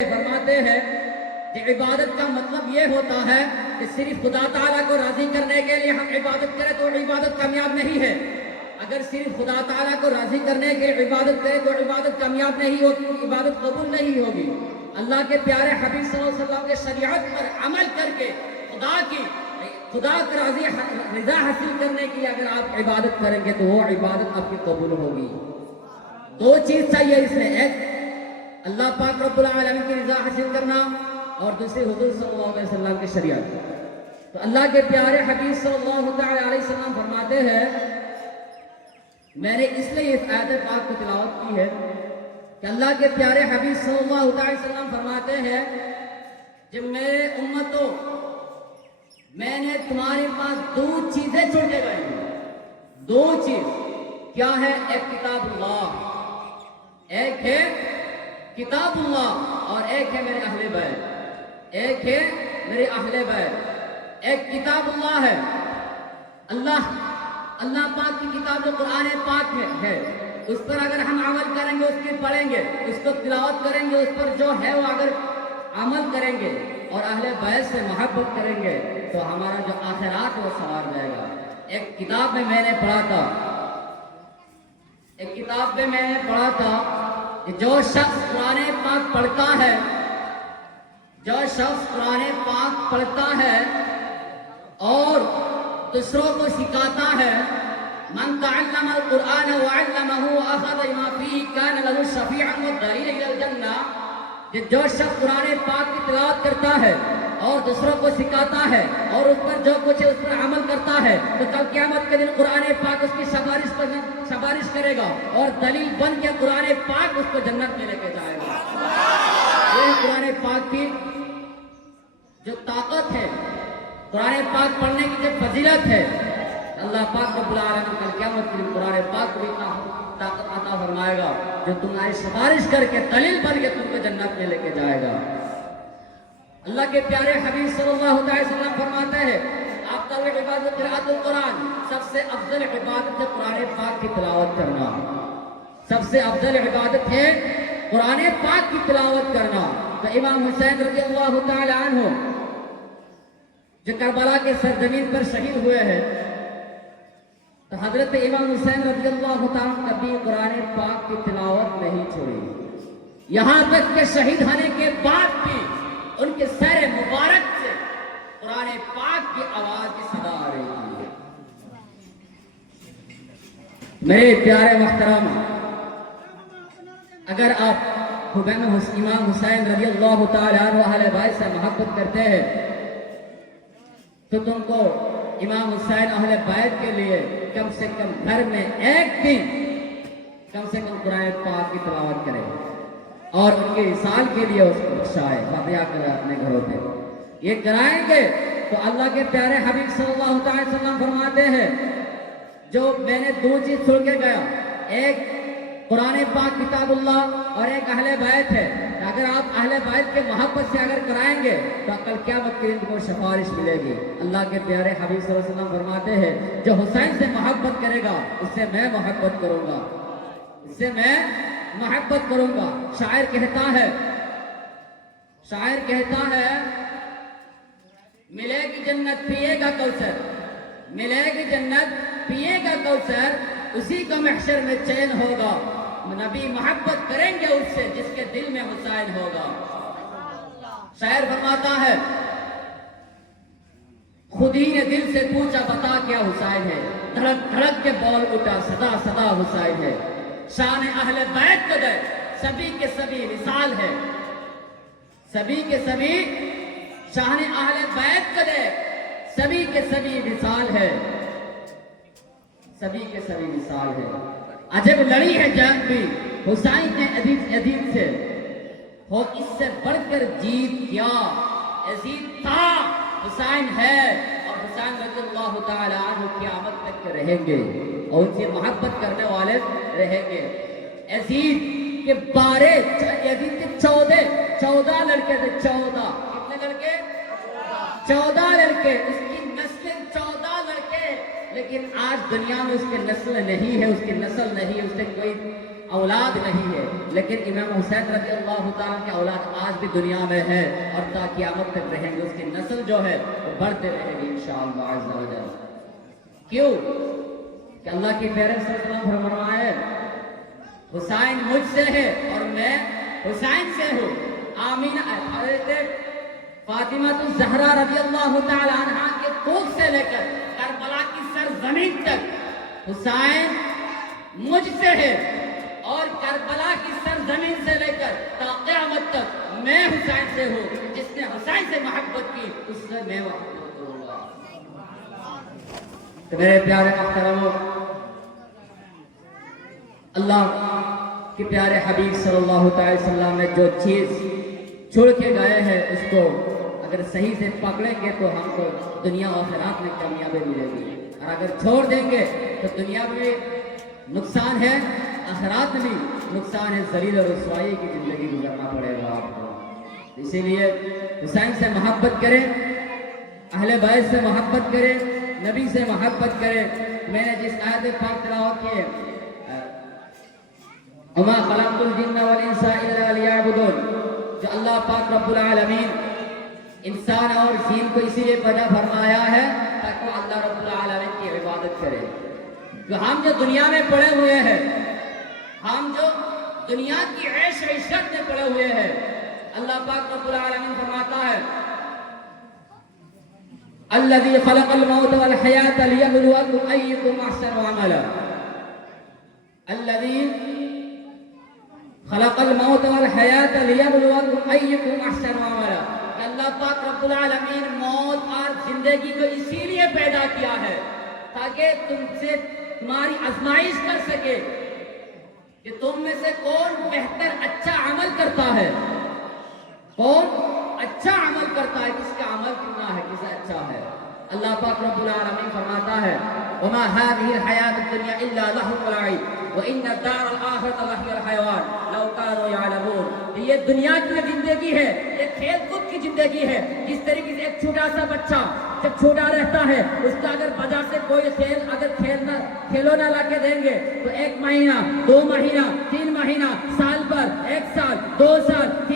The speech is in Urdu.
فرماتے ہیں کہ عبادت کا مطلب یہ ہوتا ہے کہ صرف خدا تعالیٰ کو راضی کرنے کے لیے ہم عبادت کریں تو عبادت کامیاب نہیں ہے. اگر صرف خدا تعالیٰ کو راضی کرنے کے لیے عبادت کریں تو عبادت کامیاب نہیں ہوگی, عبادت قبول نہیں ہوگی. اللہ کے پیارے حبیب صلی اللہ علیہ وسلم کے شریعت پر عمل کر کے خدا کی رضا حاصل کرنے کے لیے اگر آپ عبادت کریں گے تو وہ عبادت آپ کی قبول ہوگی. دو چیز چاہیے اس میں, ایک اللہ پاک رب العالمین کی رضا حاصل کرنا اور دوسری حضور صلی اللہ علیہ وسلم کی شریعت. تو اللہ کے پیارے حبیب صلی اللہ علیہ وسلم فرماتے ہیں, میں نے اس لیے اس آیت پاک کی تلاوت کی ہے کہ اللہ کے پیارے حبیب صلی اللہ علیہ وسلم فرماتے ہیں جب میرے امتوں میں نے تمہارے پاس دو چیزیں چھوڑ کے گئی ہیں. دو چیز کیا ہے؟ ایک کتاب اللہ, ایک ہے کتاب اللہ اور ایک ہے میرے اہل بیت. ایک ہے میرے اہل بیت. ایک کتاب اللہ ہے, اللہ پاک کی کتاب جو قرآن پاک ہے, اس پر اگر ہم عمل کریں گے, اس کی پڑھیں گے, اس کو تلاوت کریں گے, اس پر جو ہے وہ اگر عمل کریں گے اور اہل بیت سے محبت کریں گے تو ہمارا جو آخرات وہ سنوار جائے گا. ایک کتاب میں میں نے پڑھا تھا کہ جو شخص قرآن پاک پڑھتا ہے اور دوسروں کو سکھاتا ہے, من تعلم القرآن وعلمه واخذ بما فيه كان له شفيعا ودليلا الى الجنہ. جو شخص قرآن پاک کی تلاوت کرتا ہے اور دوسروں کو سکھاتا ہے اور اس پر جو کچھ ہے اس پر عمل کرتا ہے تو کل قیامت کے دن قرآن پاک اس کی سفارش کرے گا اور دلیل بن کے قرآن پاک اس کو جنت میں لے کے جائے گا. یہ قرآن پاک کی جو طاقت ہے, قرآن پاک پڑھنے کی جو فضیلت ہے, اللہ پاک رب العالمین کل قیامت کے دن قرآن پاک کو اتنا طاقت عطا فرمائے گا جو تمہاری سفارش کر کے دلیل بن کے تم کو جنت میں لے کے جائے گا. اللہ کے پیارے حبیب صلی اللہ علیہ وسلم فرماتے ہیں افضل عبادت قراءۃ القرآن, سب سے افضل عبادت ہے قرآن پاک کی تلاوت کرنا. سب سے افضل عبادت ہے قرآن پاک کی تلاوت کرنا. تو امام حسین رضی اللہ تعالی عنہ جو کربلا کے سرزمین پر شہید ہوئے ہیں, تو حضرت امام حسین رضی اللہ تعالی کبھی قرآن پاک کی تلاوت نہیں چھوڑی. یہاں تک کہ شہید ہونے کے بعد بھی ان کے سر مبارک سے قرآن پاک کی آواز کی صدا آ رہی ہے. میرے پیارے محترم, اگر آپ امام حسین رضی اللہ تعالی عنہ اہل بیت سے محبت کرتے ہیں تو تم کو امام حسین اہل بیت کے لیے کم سے کم گھر میں ایک دن کم سے کم قرآن پاک کی تلاوت کرے اور ان کے وصال کے لیے اس کو بخشائے, فاتحہ کرے اپنے گھروں پہ. یہ کرائیں گے تو اللہ کے پیارے حبیب صلی اللہ علیہ وسلم فرماتے ہیں جو میں نے دو چیز چھوڑ کے گیا, ایک قرآن پاک کتاب اللہ اور ایک اہل بیت ہے. اگر آپ اہل بیت کے محبت سے اگر کرائیں گے تو کل قیامت کے دن کو سفارش ملے گی. اللہ کے پیارے حبیب صلی اللہ علیہ وسلم فرماتے ہیں جو حسین سے محبت کرے گا اس سے میں محبت کروں گا, شاعر کہتا ہے ملے گی جنت پیے گا کوثر, اسی کو محشر میں چین ہوگا. نبی محبت کریں گے اس سے جس کے دل میں حسین ہوگا. شاعر فرماتا ہے خود ہی نے دل سے پوچھا بتا کیا حسین ہے, دھڑک دھڑک کے بول اٹھا صدا صدا حسین ہے. شان اہل بیت قدر سبھی کے سبھی مثال ہے, شان اہل بیت قدر سبھی کے سبھی مثال ہے. عجب لڑی ہے جنگ بھی حسین نے عزیز سے, ہو اس سے بڑھ کر جیت کیا, عزیز تھا حسین ہے اور حسین رضی اللہ تعالی عنہ قیامت تک رہیں گے اور ان سے محبت کرنے والے رہیں گے. یزید کے 14 لڑکے تھے, 14 کتنے لڑکے؟ 14 لڑکے, اس کی نسل 14 لڑکے, لیکن آج دنیا میں اس کی نسل نہیں ہے, اس کی نسل نہیں ہے, اس سے کوئی اولاد نہیں ہے، لیکن امام حسین رضی اللہ تعالیٰ کی اولاد آج بھی دنیا میں ہے اور تا قیامت تک رہیں گے، اس کی نسل جو ہے وہ بڑھتے رہے گی انشاءاللہ عز و جل۔ کیوں کہ اللہ کے پیارے صلی اللہ علیہ وسلم فرمائے حسین مجھ سے ہے اور میں حسین سے ہوں۔ آمین حضرت فاطمہ الزہرا رضی اللہ تعالی عنہا کے کوکھ سے لے کر کربلا کی سرزمین تک حسین مجھ سے ہے، اور کربلا کی سرزمین سے لے کر تا قیامت تک میں حسین سے ہوں۔ جس نے حسین سے محبت کی اس سے میں محبت کروں گا۔ تو میرے پیارے محترموں، اللہ کے پیارے حبیب صلی اللہ علیہ وسلم نے جو چیز چھوڑ کے گئے ہیں اس کو اگر صحیح سے پکڑیں گے تو ہم کو دنیا و آخرت میں کامیابی ملے گی، اور اگر چھوڑ دیں گے تو دنیا میں نقصان ہے، آخرت میں نقصان ہے، ذلیل و رسوائی کی زندگی گزارنا پڑے گا آپ کو۔ اسی لیے حسین سے محبت کریں، اہل بیت سے محبت کریں، نبی سے محبت کریں۔ میں نے جس آیت پاک تلاوت کی ہے وَمَا خَلَقْتُ الْجِنَّ وَالْإِنسَ إِلَّا لِيَعْبُدُونَ، جو اللہ پاک رب العالمین انسان اور جن کو اسی لیے پیدا فرمایا ہے تاکہ وہ اللہ رب العالمین کی عبادت کرے۔ ہم جو دنیا میں پڑے ہوئے ہیں، ہم جو دنیا کی عیش عشرت میں پڑے ہوئے ہیں، اللہ پاک رب العالمین فرماتا ہے الذی خلق الموت والحیات لیبلوکم ایکم احسن عملا، الذی خلق الموت والحیات لیبلوکم ایکم احسن عملا۔ اللہ پاک رب العالمین موت اور زندگی کو اسی لیے پیدا کیا ہے تاکہ تم سے تمہاری آزمائش کر سکے کہ تم میں سے کون بہتر اچھا عمل کرتا ہے، کون اچھا عمل کرتا ہے، کس کا عمل کتنا ہے، کس اچھا ہے۔ اللہ پاک رب العالمین فرماتا ہے وَمَا هَذِهِ الْحَيَاةُ الدُّنْيَا إِلَّا لَهْوٌ وَلَعِبٌ وَإِنَّ الدَّارَ الْآخِرَةَ لَهِيَ الْحَيَوَانُ لَوْ كَانُوا يَعْلَمُونَ۔ یہ دنیا کی زندگی ہے، یہ کھیل کود کی زندگی ہے۔ جس طریقے سے ایک چھوٹا سا بچہ جب چھوٹا رہتا ہے اس کا اگر بازار سے کوئی کھیلونا لا کے دیں گے تو 1 مہینہ 2 مہینہ 3 مہینہ سال بھر 1 سال 2 سال